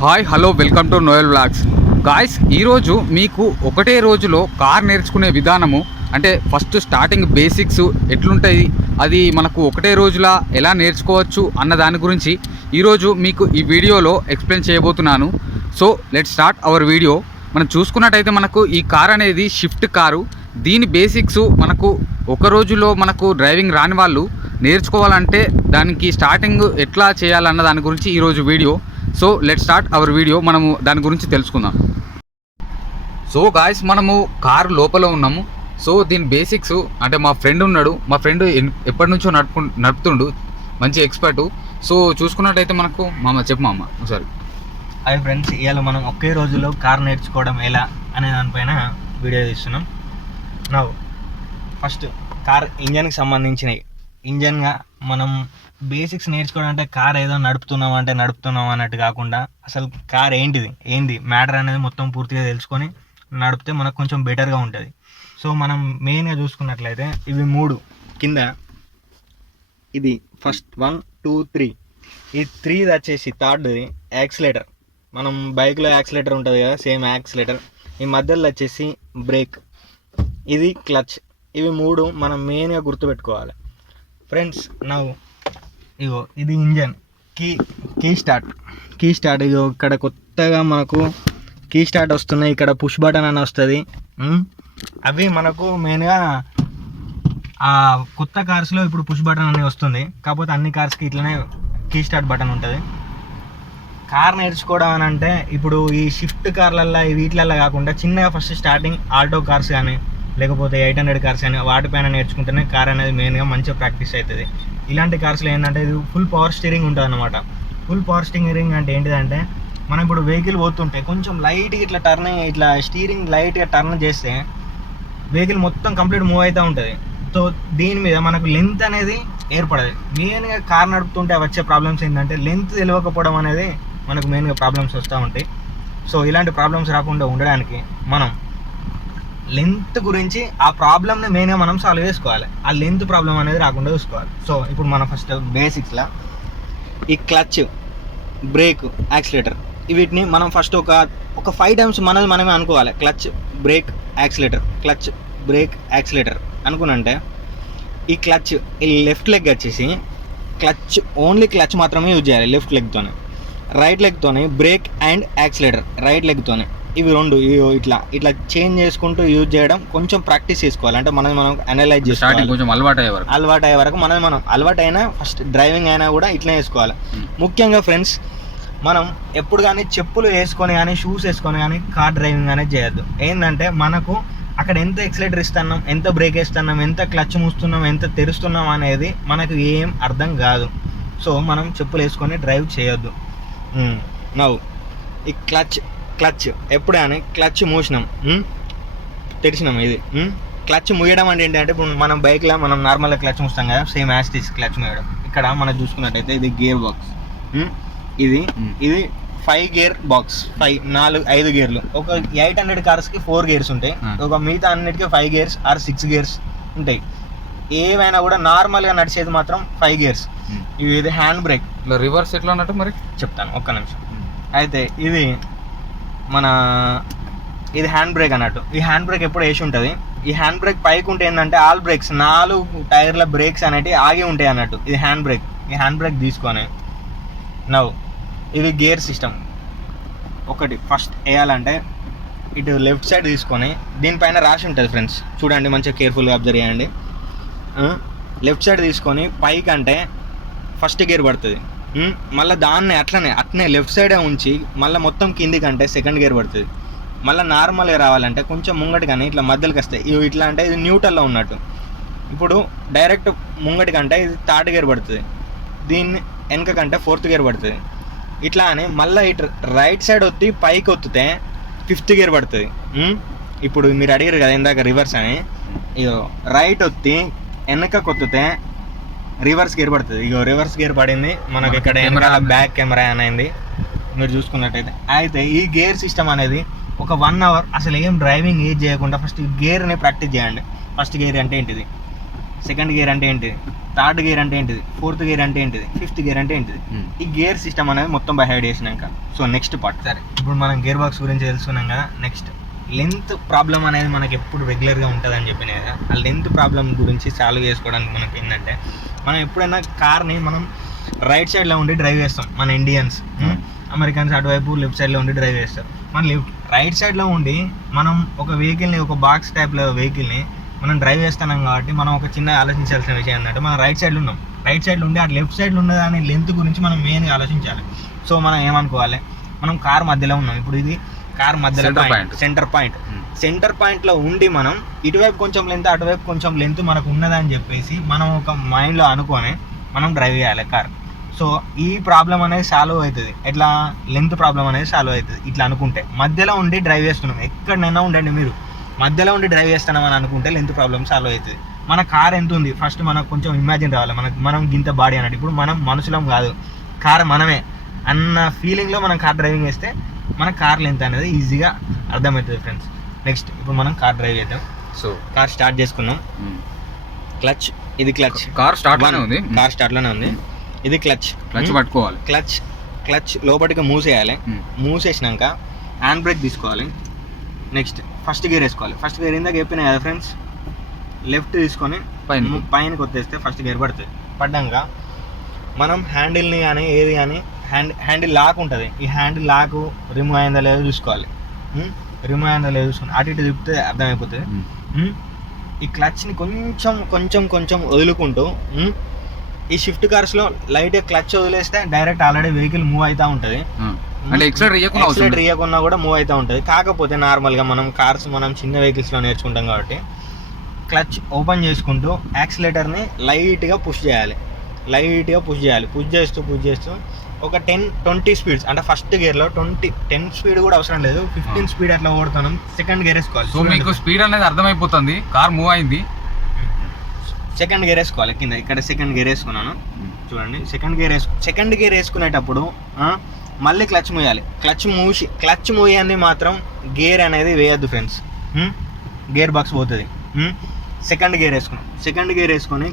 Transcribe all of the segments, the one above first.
Hi hello welcome to Noel vlogs. Guys, ఈరోజు మీకు ఒకటే రోజులో కార్ నేర్చుకునే విధానము అంటే ఫస్ట్ స్టార్టింగ్ బేసిక్స్ ఎట్లుంటాయి, అది మనకు ఒకటే రోజులా ఎలా నేర్చుకోవచ్చు అన్న దాని గురించి ఈరోజు మీకు ఈ వీడియోలో ఎక్స్ప్లెయిన్ చేయబోతున్నాను. So let's start our video. మనం చూసుకున్నట్టయితే మనకు ఈ కార్ అనేది షిఫ్ట్ కారు. దీని బేసిక్స్ మనకు ఒక రోజులో మనకు డ్రైవింగ్ రాని వాళ్ళు నేర్చుకోవాలంటే దానికి స్టార్టింగ్ ఎట్లా చేయాలన్న దాని గురించి ఈరోజు video. So let start our video. మనము దాని గురించి తెలుసుకుందాం. సో గాయస్, మనము కారు లోపల ఉన్నాము. సో దీని బేసిక్స్ అంటే మా ఫ్రెండ్ ఉన్నాడు. మా ఫ్రెండ్ ఎప్పటి నుంచో నడుపుతుండు, మంచి ఎక్స్పర్టు. సో చూసుకున్నట్టయితే మనకు మామ ఒకసారి. హాయ్ ఫ్రెండ్స్, ఇవాళ మనం ఒకే రోజులో కార్ నేర్చుకోవడం ఎలా అనే దానిపైన వీడియో తీస్తున్నాం. నా ఫస్ట్ కార్ ఇంజన్కి సంబంధించినవి. ఇంజన్గా మనం బేసిక్స్ నేర్చుకోవడం అంటే కార్ ఏదో నడుపుతున్నాం అన్నట్టు కాకుండా అసలు కార్ ఏంది మ్యాటర్ అనేది మొత్తం పూర్తిగా తెలుసుకొని నడిపితే మనకు కొంచెం బెటర్గా ఉంటుంది. సో మనం మెయిన్గా చూసుకున్నట్లయితే ఇవి 3 కింద, ఇది ఫస్ట్ 1 2 3, ఈ 3 వచ్చేసి థర్డ్ది యాక్సిలేటర్. మనం బైక్లో యాక్సిలేటర్ ఉంటుంది కదా, సేమ్ యాక్సిలేటర్. ఈ మధ్యలో వచ్చేసి బ్రేక్, ఇది క్లచ్. ఇవి 3 మనం మెయిన్గా గుర్తుపెట్టుకోవాలి ఫ్రెండ్స్. ఇగో ఇది ఇంజన్ కీ స్టార్ట్. ఇగో ఇక్కడ కొత్తగా మనకు కీ స్టార్ట్ వస్తున్నాయి, ఇక్కడ పుష్ బటన్ అని వస్తుంది. అవి మనకు మెయిన్గా ఆ కొత్త కార్స్లో ఇప్పుడు పుష్ బటన్ అనేది వస్తుంది. కాకపోతే అన్ని కార్స్కి ఇట్లనే కీ స్టార్ట్ బటన్ ఉంటుంది. కార్ నేర్చుకోవడం అని అంటే ఇప్పుడు ఈ షిఫ్ట్ కార్లల్లో వీటిలల్లో కాకుండా చిన్నగా ఫస్ట్ స్టార్టింగ్ ఆల్టో కార్స్ కానీ లేకపోతే 800 కార్స్ కానీ వాటిపైన నేర్చుకుంటేనే కార్ అనేది మెయిన్గా మంచిగా ప్రాక్టీస్ అవుతుంది. ఇలాంటి కార్స్లో ఏంటంటే ఇది ఫుల్ పవర్ స్టీరింగ్ ఉంటుంది అన్నమాట. ఫుల్ పవర్ స్టీరింగ్ అంటే ఏంటిదంటే మనం ఇప్పుడు వెహికల్ పోతుంటే కొంచెం లైట్గా ఇట్లా స్టీరింగ్ లైట్గా టర్న్ చేస్తే వెహికల్ మొత్తం కంప్లీట్ మూవ్ అవుతూ ఉంటుంది. సో దీని మీద మనకు లెంత్ అనేది ఏర్పడదు. మెయిన్గా కార్ నడుపుతుంటే వచ్చే ప్రాబ్లమ్స్ ఏంటంటే లెంత్ తెలియకపోవడం అనేది మనకు మెయిన్గా ప్రాబ్లమ్స్ వస్తూ ఉంటాయి. సో ఇలాంటి ప్రాబ్లమ్స్ రాకుండా ఉండడానికి మనం లెంత్ గురించి ఆ ప్రాబ్లమ్ని మెయిన్గా మనం సాల్వ్ చేసుకోవాలి. ఆ లెంత్ ప్రాబ్లం అనేది రాకుండా చూసుకోవాలి. సో ఇప్పుడు మనం ఫస్ట్ బేసిక్స్లో ఈ క్లచ్, బ్రేక్, యాక్సిలేటర్ వీటిని మనం ఫస్ట్ ఒక 5 టైమ్స్ మనమే అనుకోవాలి. Clutch, brake, accelerator, clutch, brake, accelerator అనుకున్నంటే ఈ క్లచ్, ఈ లెఫ్ట్ లెగ్ వచ్చేసి క్లచ్, ఓన్లీ క్లచ్ మాత్రమే యూజ్ చేయాలి లెఫ్ట్ లెగ్తోనే. రైట్ లెగ్తోనే బ్రేక్ అండ్ యాక్సిలేటర్, రైట్ లెగ్తోనే. ఇవి 2 ఇట్లా చేంజ్ చేసుకుంటూ యూజ్ చేయడం కొంచెం ప్రాక్టీస్ చేసుకోవాలి. అంటే మనం అనలైజ్ చేసుకోవాలి. కొంచెం అలవాటు అయ్యే వరకు మనం అలవాటు అయినా ఫస్ట్ డ్రైవింగ్ అయినా కూడా ఇట్లా వేసుకోవాలి. ముఖ్యంగా ఫ్రెండ్స్, మనం ఎప్పుడు కానీ చెప్పులు వేసుకొని కానీ షూస్ వేసుకొని కానీ కార్ డ్రైవింగ్ అనేది చేయొద్దు. ఏంటంటే మనకు అక్కడ ఎంత ఎక్సిలేటర్ ఇస్తున్నాం, ఎంత బ్రేక్ వేస్తున్నాం, ఎంత క్లచ్ మూస్తున్నాం, ఎంత తెరుస్తున్నాం అనేది మనకు ఏం అర్థం కాదు. సో మనం చెప్పులు వేసుకొని డ్రైవ్ చేయొద్దు. ఈ క్లచ్ ఎప్పుడు అని క్లచ్ మూసినాం, తెరిచినాం. ఇది క్లచ్ మూయడం అంటే ఏంటంటే ఇప్పుడు మనం బైక్లో మనం నార్మల్గా క్లచ్ మూస్తాం కదా, సేమ్ యాస్టిస్ క్లచ్ మూయడం. ఇక్కడ మనం చూసుకున్నట్టయితే ఇది గేర్ బాక్స్. ఇది 5 గేర్ బాక్స్. 5 గేర్లు. ఒక 800 కార్స్కి 4 గేర్స్ ఉంటాయి. ఒక మిగతా అన్నిటికీ 5 గేర్స్ ఆర్ 6 గేర్స్ ఉంటాయి. ఏవైనా కూడా నార్మల్గా నడిచేది మాత్రం 5 గేర్స్. ఇది హ్యాండ్ బ్రేక్. రివర్స్ ఎట్లా అన్నట్టు మరి చెప్తాను, ఒక్క నిమిషం. అయితే ఇది హ్యాండ్ బ్రేక్ అన్నట్టు. ఈ హ్యాండ్ బ్రేక్ ఎప్పుడు వేసి ఉంటుంది. ఈ హ్యాండ్ బ్రేక్ పైకి ఉంటే ఏంటంటే ఆల్ బ్రేక్స్ 4 టైర్ల బ్రేక్స్ అనేవి ఆగి ఉంటాయి అన్నట్టు. ఇది హ్యాండ్ బ్రేక్. ఈ హ్యాండ్ బ్రేక్ తీసుకొని ఇది గేర్ సిస్టమ్. ఒకటి ఫస్ట్ వేయాలంటే ఇటు లెఫ్ట్ సైడ్ తీసుకొని దీనిపైన రాసి ఉంటుంది ఫ్రెండ్స్, చూడండి మంచిగా కేర్ఫుల్గా అబ్జర్వ్ చేయండి. లెఫ్ట్ సైడ్ తీసుకొని పైకి అంటే ఫస్ట్ గేర్ పడుతుంది. మళ్ళీ దాన్ని అట్నే లెఫ్ట్ సైడే ఉంచి మళ్ళీ మొత్తం కిందికి అంటే సెకండ్ గేర్ పడుతుంది. మళ్ళీ నార్మల్గా రావాలంటే కొంచెం ముంగటి కానీ ఇట్లా మధ్యలోకి వస్తాయి. ఇట్లా అంటే ఇది న్యూట్రల్లో ఉన్నట్టు. ఇప్పుడు డైరెక్ట్ ముంగటి కంటే ఇది థర్డ్ గేర్ పడుతుంది. దీన్ని వెనక కంటే 4th గేర్ పడుతుంది. ఇట్లా అని మళ్ళీ ఇటు రైట్ సైడ్ వచ్చి పైకి ఒత్తితే 5th గేర్ పడుతుంది. ఇప్పుడు మీరు అడిగారు కదా ఇందాక రివర్స్ అని, రైట్ వచ్చి వెనక కొత్తితే రివర్స్ గేర్ పడుతుంది. రివర్స్ గేర్ పడింది మనకి. ఇక్కడ బ్యాక్ కెమెరా అనేది మీరు చూసుకున్నట్టయితే. అయితే ఈ గేర్ సిస్టమ్ అనేది ఒక 1 అవర్ అసలు ఏం డ్రైవింగ్ చేయకుండా ఫస్ట్ గేర్ని ప్రాక్టీస్ చేయండి. ఫస్ట్ గేర్ అంటే ఏంటిది, సెకండ్ గేర్ అంటే ఏంటిది, థర్డ్ గేర్ అంటే ఏంటిది, ఫోర్త్ గేర్ అంటే ఏంటిది, ఫిఫ్త్ గేర్ అంటే ఏంటిది, ఈ గేర్ సిస్టమ్ అనేది మొత్తం బై హైడ్ చేసినాక సో నెక్స్ట్ పార్ట్. సరే ఇప్పుడు మనం గేర్ బాక్స్ గురించి తెలుసుకున్నాం కదా. నెక్స్ట్ లెంత్ ప్రాబ్లం అనేది మనకి ఎప్పుడు రెగ్యులర్గా ఉంటుందని చెప్పిన కదా. ఆ లెంత్ ప్రాబ్లం గురించి సాల్వ్ చేసుకోవడానికి మనకి ఏంటంటే, మనం ఎప్పుడైనా కార్ని మనం రైట్ సైడ్లో ఉండి డ్రైవ్ చేస్తాం. మన ఇండియన్స్, అమెరికన్స్ అటువైపు లెఫ్ట్ సైడ్లో ఉండి డ్రైవ్ చేస్తారు. మన రైట్ సైడ్లో ఉండి మనం ఒక వెహికల్ని, ఒక బాక్స్ టైప్లో వెహికల్ని మనం డ్రైవ్ చేస్తున్నాం కాబట్టి మనం ఒక చిన్న ఆలోచించాల్సిన విషయం ఏంటంటే, మనం రైట్ సైడ్లో ఉన్నాం. రైట్ సైడ్లో ఉండి ఆ లెఫ్ట్ సైడ్లో ఉన్న దాని లెంత్ గురించి మనం మెయిన్గా ఆలోచించాలి. సో మనం ఏమనుకోవాలి, మనం కార్ మధ్యలో ఉన్నాం. ఇప్పుడు ఇది కార్ మధ్యలో సెంటర్ పాయింట్లో ఉండి మనం ఇటువైపు కొంచెం లెంత్, అటువైపు కొంచెం లెంత్ మనకు ఉన్నదని చెప్పేసి మనం ఒక మైండ్లో అనుకొని మనం డ్రైవ్ చేయాలి కార్. సో ఈ ప్రాబ్లం అనేది సాల్వ్ అవుతుంది. ఎట్లా, లెంత్ ప్రాబ్లం అనేది సాల్వ్ అవుతుంది ఇట్లా అనుకుంటే. మధ్యలో ఉండి డ్రైవ్ చేస్తున్నాం, ఎక్కడైనా ఉండండి మీరు, మధ్యలో ఉండి డ్రైవ్ చేస్తున్నామని అనుకుంటే లెంత్ ప్రాబ్లం సాల్వ్ అవుతుంది. మన కార్ ఎంత ఉంది ఫస్ట్ మనకు కొంచెం ఇమాజిన్ రావాలి. మనం గింత బాడీ అన్నట్టు, ఇప్పుడు మనం మనుషులం కాదు, కార్ మనమే అన్న ఫీలింగ్లో మనం కార్ డ్రైవింగ్ చేస్తే మన కార్ లెంత్ అనేది ఈజీగా అర్థమవుతుంది ఫ్రెండ్స్. నెక్స్ట్ ఇప్పుడు మనం కార్ డ్రైవ్ చేద్దాం. సో కార్ స్టార్ట్ చేసుకున్నాం. క్లచ్, ఇది క్లచ్, కార్ స్టార్ట్లోనే ఉంది, కార్ స్టార్ట్లోనే ఉంది. ఇది క్లచ్ పట్టుకోవాలి. క్లచ్ లోపలికి మూసేయాలి. మూసేసినాక హ్యాండ్ బ్రేక్ తీసుకోవాలి. నెక్స్ట్ ఫస్ట్ గేర్ వేసుకోవాలి. ఫస్ట్ గేర్ ఇందాక చెప్పినా కదా ఫ్రెండ్స్, లెఫ్ట్ తీసుకొని పైనకి వచ్చేస్తే ఫస్ట్ గేర్ పడుతుంది. పడ్డాక మనం హ్యాండిల్ని కానీ ఏది కానీ హ్యాండిల్ లాక్ ఉంటుంది. ఈ హ్యాండిల్ లాక్ రిమూవ్ అయిందా లేదో చూసుకోవాలి. రిమూవ్ అయిందా లేదో చూసుకొని అటు ఇటు తిప్పితే అర్థమైపోతుంది. ఈ క్లచ్ని కొంచెం వదులుకుంటూ, ఈ షిఫ్ట్ కార్స్లో లైట్గా క్లచ్ వదిలేస్తే డైరెక్ట్ ఆల్రెడీ వెహికల్ మూవ్ అవుతూ ఉంటుంది. అంటే ఎక్సలరేటర్ ఇవ్వకుండా కూడా మూవ్ అవుతూ ఉంటుంది. కాకపోతే నార్మల్గా మనం చిన్న వెహికల్స్లో నేర్చుకుంటాం కాబట్టి క్లచ్ ఓపెన్ చేసుకుంటూ యాక్సిలేటర్ని లైట్గా పుష్ చేయాలి. పుష్ చేస్తూ ఒక 10-20 స్పీడ్స్, అంటే ఫస్ట్ గేర్లో 10 స్పీడ్ కూడా అవసరం లేదు, 15 స్పీడ్ అట్లా ఓడుతున్నాం. సెకండ్ గేర్ వేసుకోవాలి. సో మీకు స్పీడ్ అనేది అర్థమైపోతుంది, కార్ మూవ్ అయింది. సెకండ్ గేర్ వేసుకోవాలి. కింద ఇక్కడ సెకండ్ గేర్ వేసుకున్నాను చూడండి. సెకండ్ గేర్ వేసుకునేటప్పుడు మళ్ళీ క్లచ్ మూయాలి. క్లచ్ మూయంది మాత్రం గేర్ అనేది వేయద్దు ఫ్రెండ్స్, గేర్ బాక్స్ పోతుంది. సెకండ్ గేర్ వేసుకొని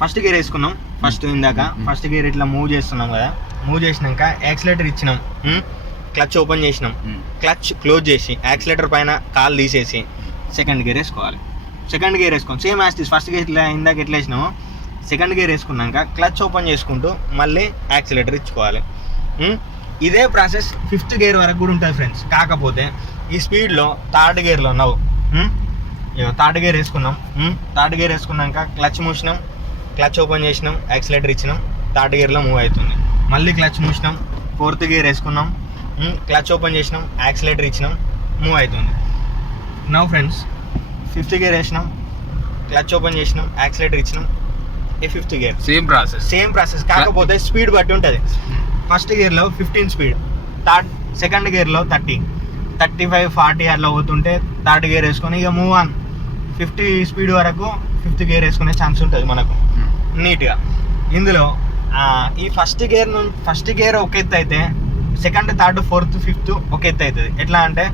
ఫస్ట్ గేర్ వేసుకున్నాం. ఫస్ట్ గేర్ ఇట్లా మూవ్ చేస్తున్నాం కదా. మూవ్ చేసినాక యాక్సిలేటర్ ఇచ్చినాం, క్లచ్ ఓపెన్ చేసినాం. క్లచ్ క్లోజ్ చేసి యాక్సిలేటర్ పైన కాలు తీసేసి సెకండ్ గేర్ వేసుకోవాలి. సేమ్ యాజ్ ఫస్ట్ గేర్ ఇందాక ఎట్లా వేసినామో సెకండ్ గేర్ వేసుకున్నాక క్లచ్ ఓపెన్ చేసుకుంటూ మళ్ళీ యాక్సిలేటర్ ఇచ్చుకోవాలి. ఇదే ప్రాసెస్ ఫిఫ్త్ గేర్ వరకు కూడా ఉంటుంది ఫ్రెండ్స్. కాకపోతే ఈ స్పీడ్లో థర్డ్ గేర్లో థర్డ్ గేర్ వేసుకున్నాం. థర్డ్ గేర్ వేసుకున్నాక క్లచ్ మూసినాం, క్లచ్ ఓపెన్ చేసినాం, యాక్సిలేటర్ ఇచ్చినాం, థర్డ్ గేర్లో మూవ్ అవుతుంది. మళ్ళీ క్లచ్ మూసినాం, ఫోర్త్ గేర్ వేసుకున్నాం, క్లచ్ ఓపెన్ చేసినాం, యాక్సిలేటర్ ఇచ్చినాం, మూవ్ అవుతుంది. నౌ ఫ్రెండ్స్ ఫిఫ్త్ గేర్ వేసినాం, క్లచ్ ఓపెన్ చేసినాం, యాక్సిలేటర్ ఇచ్చినాం, ఈ ఫిఫ్త్ గేర్ సేమ్ ప్రాసెస్. కాకపోతే స్పీడ్ బట్టి ఉంటుంది. ఫస్ట్ గేర్లో 15 స్పీడ్, సెకండ్ గేర్లో 30, 35, 40 అట్లా పోతుంటే థర్డ్ గేర్ వేసుకొని ఇక మూవ్ ఆన్ 50 స్పీడ్ వరకు ఫిఫ్త్ గేర్ వేసుకునే ఛాన్స్ ఉంటుంది మనకు నీట్గా. ఇందులో ఈ ఫస్ట్ గేర్ ఒక ఎత్తు అయితే సెకండ్, థర్డ్, ఫోర్త్, ఫిఫ్త్ ఒక ఎత్తు అవుతుంది. ఎట్లా అంటే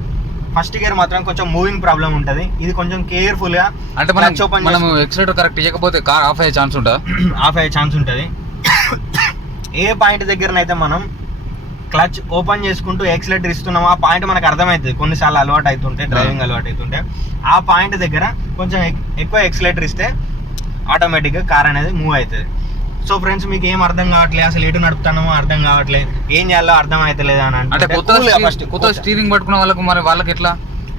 ఫస్ట్ గేర్ మాత్రం కొంచెం మూవింగ్ ప్రాబ్లం ఉంటుంది. ఇది కొంచెం కేర్ఫుల్గా, అంటే మనం ఎక్సిలేటర్ కరెక్ట్ చేయకపోతే కార్ ఆఫ్ అయ్యే ఛాన్స్ ఉంటుంది. ఏ పాయింట్ దగ్గరనైతే మనం క్లచ్ ఓపెన్ చేసుకుంటూ యాక్సిలేటర్ ఇస్తున్నాం, ఆ పాయింట్ మనకు అర్థమవుతుంది. కొన్నిసార్లు అలవాటు అవుతుంటే, డ్రైవింగ్ అలవాటు అవుతుంటే ఆ పాయింట్ దగ్గర కొంచెం ఎక్కువ యాక్సిలేటర్ ఇస్తే ఆటోమేటిక్గా కార్ అనేది మూవ్ అవుతుంది. సో ఫ్రెండ్స్, మీకు ఏం అర్థం కావట్లేదు, అసలు ఎటు నడుపుతానో అర్థం కావట్లేదు, ఏం చేయాలో అర్థం అవుతలేదు అని అంటే కొత్త స్టీరింగ్ పట్టుకున్న వాళ్ళకు మరి వాళ్ళకి ఎట్లా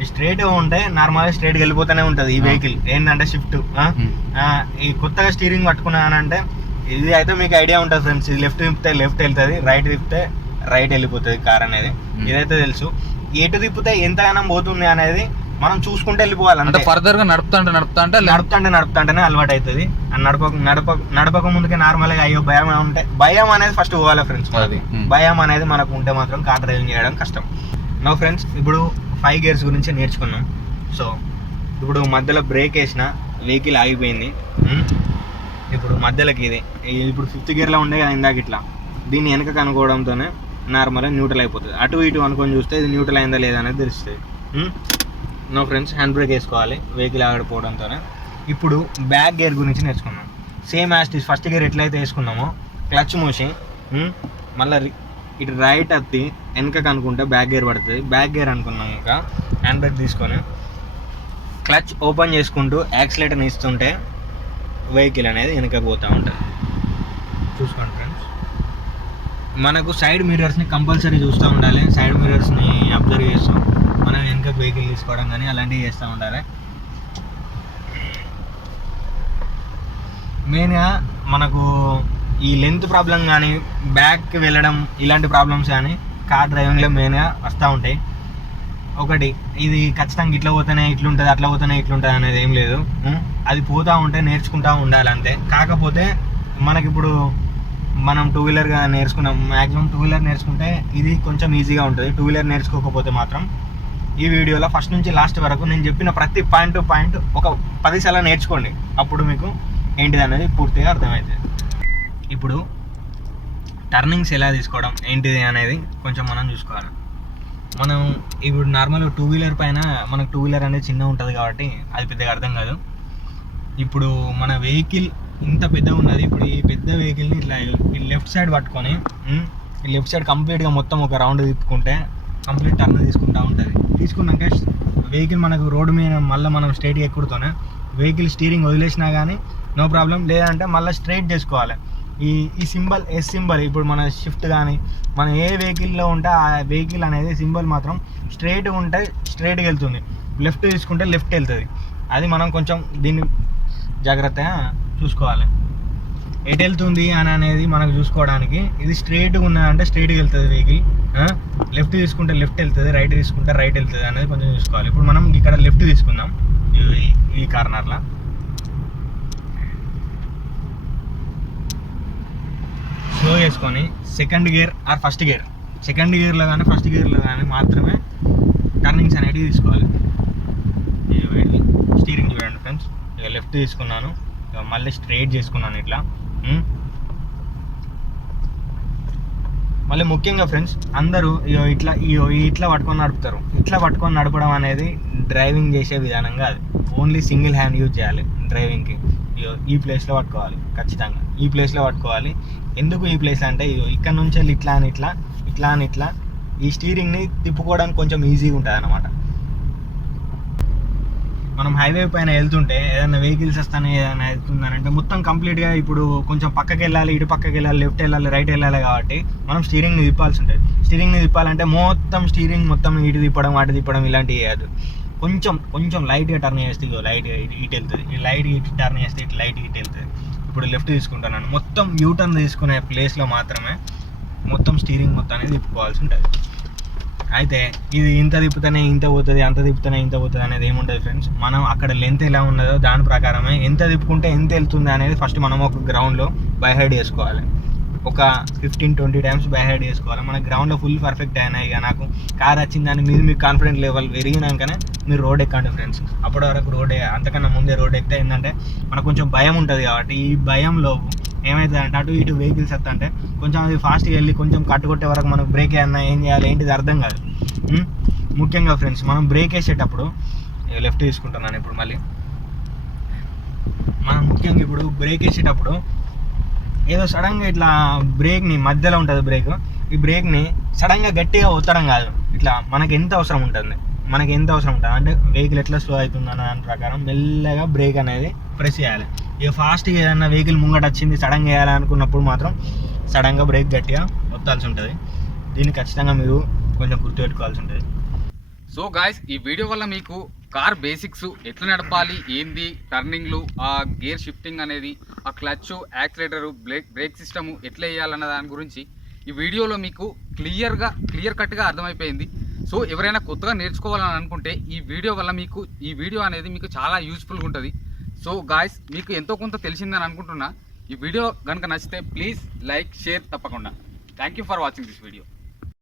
స్ట్రేట్ ఉంటే నార్మల్గా స్ట్రేట్ వెళ్ళిపోతూనే ఉంటుంది ఈ వెహికల్. ఏంటంటే షిఫ్ట్, ఈ కొత్తగా స్టీరింగ్ పట్టుకున్నానంటే ఇది అయితే మీకు ఐడియా ఉంటుంది ఫ్రెండ్స్. ఇది లెఫ్ట్ తిప్పితే లెఫ్ట్ వెళ్తుంది, రైట్ తిప్పితే రైట్ వెళ్ళిపోతుంది కార్ అనేది. ఇదైతే తెలుసు. ఎటు తిప్పితే ఎంతగానం పోతుంది అనేది మనం చూసుకుంటే వెళ్ళిపోవాలి. అంటే ఫర్దర్ గా నడుపుతుంటేనే అలవాటు అవుతుంది. నడపక ముందుకే నార్మల్గా అయ్యో భయం అనేది ఫస్ట్ పోవాలి ఫ్రెండ్స్. భయం అనేది మనకు ఉంటే మాత్రం కార్ డ్రైవింగ్ చేయడం కష్టం. నో ఫ్రెండ్స్, ఇప్పుడు 5 గేర్స్ గురించి నేర్చుకున్నాం. సో ఇప్పుడు మధ్యలో బ్రేక్ వేసిన వెహికల్ ఆగిపోయింది. ఇప్పుడు మధ్యలోకి ఇప్పుడు 5th గేర్లో ఉండే కదా ఇందాక, ఇట్లా దీన్ని వెనక కనుక్కోవడంతోనే నార్మల్గా న్యూట్రల్ అయిపోతుంది. అటు ఇటు అనుకొని చూస్తే ఇది న్యూట్రల్ అయిందా లేదా అనేది తెలుస్తుంది. నో ఫ్రెండ్స్, హ్యాండ్ బ్రేక్ వేసుకోవాలి వెహికల్ ఆగడిపోవడంతోనే. ఇప్పుడు బ్యాక్ గేర్ గురించి నేర్చుకున్నాం. సేమ్ యాజ్ ఫస్ట్ గేర్ ఎట్లయితే వేసుకున్నామో క్లచ్ మూసి మళ్ళీ ఇటు రైట్ అత్తి వెనకకు అనుకుంటే బ్యాక్ గేర్ పడుతుంది. బ్యాక్ గేర్ అనుకున్నాక హ్యాండ్ బ్రేక్ తీసుకొని క్లచ్ ఓపెన్ చేసుకుంటూ యాక్సిలేటర్ని ఇస్తుంటే వెహికల్ అనేది వెనకకు పోతూ ఉంటుంది. చూసుకోండి ఫ్రెండ్స్, మనకు సైడ్ మిర్రర్స్ని కంపల్సరీ చూస్తూ ఉండాలి. సైడ్ మిర్రర్స్ని అబ్జర్వ్ చేస్తూ మనం వెనకకు వెహికల్ తీసుకోవడం కానీ అలాంటివి చేస్తూ ఉండాలి. మెయిన్గా మనకు ఈ లెంత్ ప్రాబ్లం కానీ బ్యాక్కి వెళ్ళడం ఇలాంటి ప్రాబ్లమ్స్ కానీ కార్ డ్రైవింగ్లో మెయిన్గా వస్తూ ఉంటాయి. ఒకటి ఇది ఖచ్చితంగా ఇట్లా పోతేనే ఇట్లుంటుంది, అట్లా పోతేనే ఇట్లుంటుంది అనేది ఏం లేదు. అది పోతూ ఉంటే నేర్చుకుంటూ ఉండాలి అంతే. కాకపోతే మనకిప్పుడు మనం టూ వీలర్గా నేర్చుకున్నాం, మ్యాక్సిమం టూ వీలర్ నేర్చుకుంటే ఇది కొంచెం ఈజీగా ఉంటుంది. టూ వీలర్ నేర్చుకోకపోతే మాత్రం ఈ వీడియోలో ఫస్ట్ నుంచి లాస్ట్ వరకు నేను చెప్పిన ప్రతి పాయింట్ టు పాయింట్ ఒక 10 సార్లు నేర్చుకోండి. అప్పుడు మీకు ఏంటిది అనేది పూర్తిగా అర్థమవుతుంది. ఇప్పుడు టర్నింగ్స్ ఎలా తీసుకోవడం ఏంటిది అనేది కొంచెం మనం చూసుకోవాలి. మనం ఇప్పుడు నార్మల్ టూ వీలర్ పైన మనకు టూ వీలర్ అనేది చిన్నగా ఉంటుంది కాబట్టి అది పెద్దగా అర్థం కాదు. ఇప్పుడు మన వెహికల్ ఇంత పెద్దగా ఉన్నది. ఇప్పుడు ఈ పెద్ద వెహికల్ని ఇట్లా ఈ లెఫ్ట్ సైడ్ పట్టుకొని ఈ లెఫ్ట్ సైడ్ కంప్లీట్గా మొత్తం ఒక రౌండ్ తిప్పుకుంటే కంప్లీట్ టర్న్ తీసుకుంటూ ఉంటుంది. తీసుకున్నాక వెహికల్ మనకు రోడ్డు మీద మళ్ళీ మనం స్ట్రైట్గా ఎక్కుడుతోనే వెహికల్ స్టీరింగ్ వదిలేసినా కానీ నో ప్రాబ్లం. లేదంటే మళ్ళీ స్ట్రైట్ చేసుకోవాలి. ఈ సింబల్ ఎస్ సింబల్ ఇప్పుడు మన షిఫ్ట్ కానీ మన ఏ వెహికల్లో ఉంటే ఆ వెహికల్ అనేది సింబల్ మాత్రం స్ట్రైట్గా ఉంటే స్ట్రైట్గా వెళ్తుంది, లెఫ్ట్ తీసుకుంటే లెఫ్ట్ వెళ్తుంది. అది మనం కొంచెం దీన్ని జాగ్రత్తగా చూసుకోవాలి. ఎటు వెళ్తుంది అని అనేది మనకు చూసుకోవడానికి ఇది స్ట్రైట్గా ఉన్నదంటే స్ట్రైట్గా వెళ్తుంది వెహికల్, లెఫ్ట్ తీసుకుంటే లెఫ్ట్ వెళ్తుంది, రైట్ తీసుకుంటే రైట్ వెళ్తుంది అనేది కొంచెం చూసుకోవాలి. ఇప్పుడు మనం ఇక్కడ లెఫ్ట్ తీసుకుందాం. ఈ కార్నర్లో స్లో చేసుకొని సెకండ్ గేర్ ఆర్ ఫస్ట్ గేర్లో కానీ ఫస్ట్ గేర్లో కానీ మాత్రమే టర్నింగ్స్ అనేటివి తీసుకోవాలి. స్టీరింగ్ చూడండి ఫ్రెండ్స్, ఇక లెఫ్ట్ తీసుకున్నాను, ఇక మళ్ళీ స్ట్రైట్ చేసుకున్నాను ఇట్లా. మళ్ళీ ముఖ్యంగా ఫ్రెండ్స్ అందరూ ఇట్లా పట్టుకొని నడుపుతారు. ఇట్లా పట్టుకొని నడపడం అనేది డ్రైవింగ్ చేసే విధానం కాదు. ఓన్లీ సింగిల్ హ్యాండ్ యూజ్ చేయాలి డ్రైవింగ్కి. ఈ ప్లేస్లో పట్టుకోవాలి, ఖచ్చితంగా ఈ ప్లేస్లో పట్టుకోవాలి. ఎందుకు ఈ ప్లేస్ అంటే ఇక్కడ నుంచి వెళ్ళి ఇట్లా అని ఇట్లా ఈ స్టీరింగ్ని తిప్పుకోవడానికి కొంచెం ఈజీగా ఉంటుంది అన్నమాట. మనం హైవే పైన వెళ్తుంటే ఏదైనా వెహికల్స్ వస్తానే ఏదైనా వెళ్తుందని అంటే మొత్తం కంప్లీట్గా ఇప్పుడు కొంచెం పక్కకి వెళ్ళాలి, ఇటు పక్కకి వెళ్ళాలి, లెఫ్ట్ వెళ్ళాలి, రైట్ వెళ్ళాలి కాబట్టి మనం స్టీరింగ్ని తిప్పాల్సి ఉంటుంది. స్టీరింగ్ని తిప్పాలంటే మొత్తం ఇటు తిప్పడం అటు తిప్పడం ఇలాంటివి చేయదు. కొంచెం లైట్గా టర్న్ చేస్తే లైట్గా ఇటు వెళ్తుంది, లైట్ ఇటు టర్న్ చేస్తే ఇటు లైట్ ఇటు వెళ్తుంది. ఇప్పుడు లెఫ్ట్ తీసుకుంటున్నాను, మొత్తం యూటర్న్ తీసుకునే ప్లేస్లో మాత్రమే మొత్తం స్టీరింగ్ మొత్తం అనేది తిప్పుకోవాల్సి ఉంటుంది. అయితే ఇది ఇంత తిప్పుతూనే ఇంత పోతుంది, అంత తిప్పుతూనే ఇంత పోతుంది అనేది ఏముంటుంది ఫ్రెండ్స్. మనం అక్కడ లెంత్ ఎలా ఉన్నదో దాని ప్రకారమే ఎంత తిప్పుకుంటే ఎంత వెళ్తుంది అనేది ఫస్ట్ మనం ఒక గ్రౌండ్లో బై హెడ్ చేసుకోవాలి. ఒక 15-20 టైమ్స్ బై హెడ్ చేసుకోవాలి. మన గ్రౌండ్లో ఫుల్ పర్ఫెక్ట్ అయినా ఇక నాకు కార్ వచ్చిందని మీకు కాన్ఫిడెంట్ లెవెల్ పెరిగినాకనే మీరు రోడ్ ఎక్కండి ఫ్రెండ్స్. అప్పటి వరకు అంతకన్నా ముందే రోడ్ ఎక్కితే ఏంటంటే మనకు కొంచెం భయం ఉంటుంది కాబట్టి ఈ భయంలో ఏమవుతుంది అంటే అటు ఇటు వెహికల్స్ వస్తుంటే కొంచెం అది ఫాస్ట్గా వెళ్ళి కొంచెం కట్టుకొట్టే వరకు మనకు బ్రేక్ వేయన్నా ఏం చేయాలి ఏంటిది అర్థం కాదు. ముఖ్యంగా ఫ్రెండ్స్ మనం బ్రేక్ వేసేటప్పుడు లెఫ్ట్ తీసుకుంటున్నాను. ఇప్పుడు మళ్ళీ మనం ముఖ్యంగా ఇప్పుడు బ్రేక్ వేసేటప్పుడు ఏదో సడన్గా ఇట్లా బ్రేక్ని మధ్యలో ఉంటుంది బ్రేక్, ఈ బ్రేక్ని సడన్గా గట్టిగా ఒత్తడం కాదు. ఇట్లా మనకి ఎంత అవసరం ఉంటుంది అంటే వెహికల్ ఎట్లా స్లో అవుతుందన్న దాని ప్రకారం మెల్లగా బ్రేక్ అనేది ప్రెస్ చేయాలి. ఇక ఫాస్ట్గా ఏదన్నా వెహికల్ ముంగట వచ్చింది సడన్గా వేయాలనుకున్నప్పుడు మాత్రం సడన్గా బ్రేక్ గట్టిగా ఒత్తాల్సి ఉంటుంది. దీన్ని ఖచ్చితంగా మీరు కొంచెం గుర్తుపెట్టుకోవాల్సి ఉంటుంది. సో గాయస్, ఈ వీడియో వల్ల మీకు కార్ బేసిక్స్ ఎట్లా నడపాలి, ఏంది టర్నింగ్లు, ఆ గేర్ షిఫ్టింగ్ అనేది, ఆ క్లచ్, యాక్సిలేటరు, బ్రేక్ సిస్టము ఎట్లా వేయాలన్న దాని గురించి ఈ వీడియోలో మీకు క్లియర్ కట్గా అర్థమైపోయింది. సో ఎవరైనా కొత్తగా నేర్చుకోవాలని అనుకుంటే ఈ వీడియో అనేది మీకు చాలా యూస్ఫుల్గా ఉంటుంది. సో గాయస్, మీకు ఎంతో కొంత తెలిసిందని అనుకుంటున్నా. ఈ వీడియో కనుక నచ్చితే ప్లీజ్ లైక్, షేర్ తప్పకుండా. Thank you for watching this video.